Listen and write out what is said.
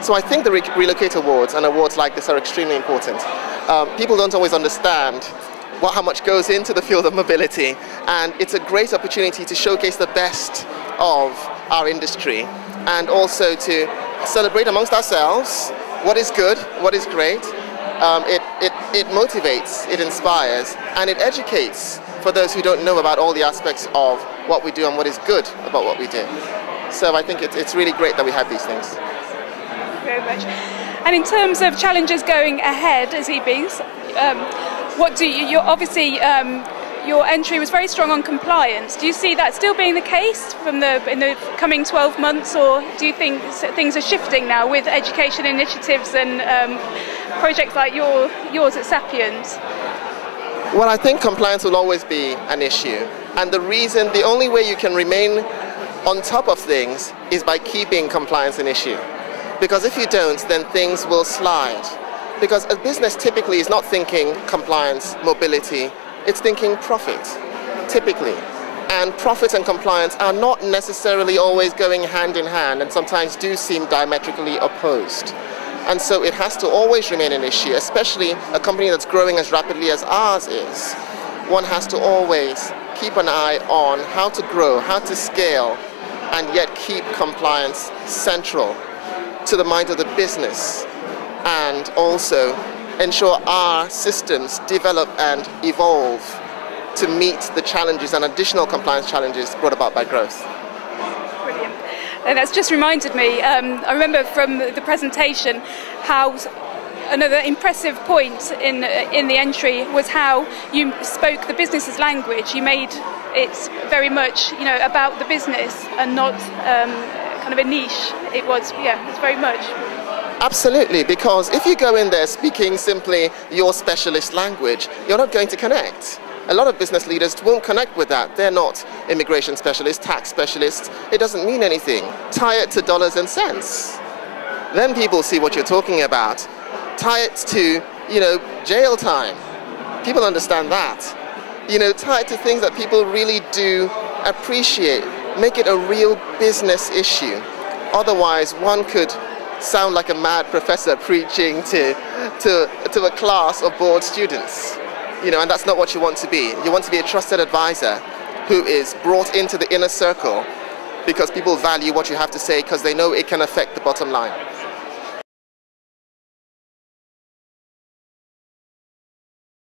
So I think the Relocate Awards and awards like this are extremely important. People don't always understand how much goes into the field of mobility, and it's a great opportunity to showcase the best of our industry and also to celebrate amongst ourselves what is good, what is great. It motivates, it inspires, and it educates for those who don't know about all the aspects of what we do and what is good about what we do. So I think it's really great that we have these things. Thank you very much. And in terms of challenges going ahead, Ezeibe, you're obviously your entry was very strong on compliance. Do you see that still being the case in the coming 12 months, or do you think things are shifting now with education initiatives and projects like yours at Sapient? Well, I think compliance will always be an issue, and the only way you can remain on top of things is by keeping compliance an issue. Because if you don't, then things will slide. Because a business typically is not thinking compliance, mobility, it's thinking profit, typically. And profit and compliance are not necessarily always going hand in hand, and sometimes do seem diametrically opposed. And so it has to always remain an issue, especially a company that's growing as rapidly as ours is. One has to always keep an eye on how to grow, how to scale, and yet keep compliance central to the mind of the business, and also ensure our systems develop and evolve to meet the challenges and additional compliance challenges brought about by growth. Brilliant. And that's just reminded me, I remember from the presentation how another impressive point in the entry was how you spoke the business's language. You made it very much, about the business and not kind of a niche. It's very much. Absolutely, because if you go in there speaking simply your specialist language, you're not going to connect. A lot of business leaders won't connect with that. They're not immigration specialists, tax specialists. It doesn't mean anything. Tie it to dollars and cents. Then people see what you're talking about. Tie it to, jail time. People understand that. Tie it to things that people really do appreciate. Make it a real business issue. Otherwise, one could sound like a mad professor preaching to a class of bored students. And that's not what you want to be. You want to be a trusted advisor who is brought into the inner circle because people value what you have to say because they know it can affect the bottom line.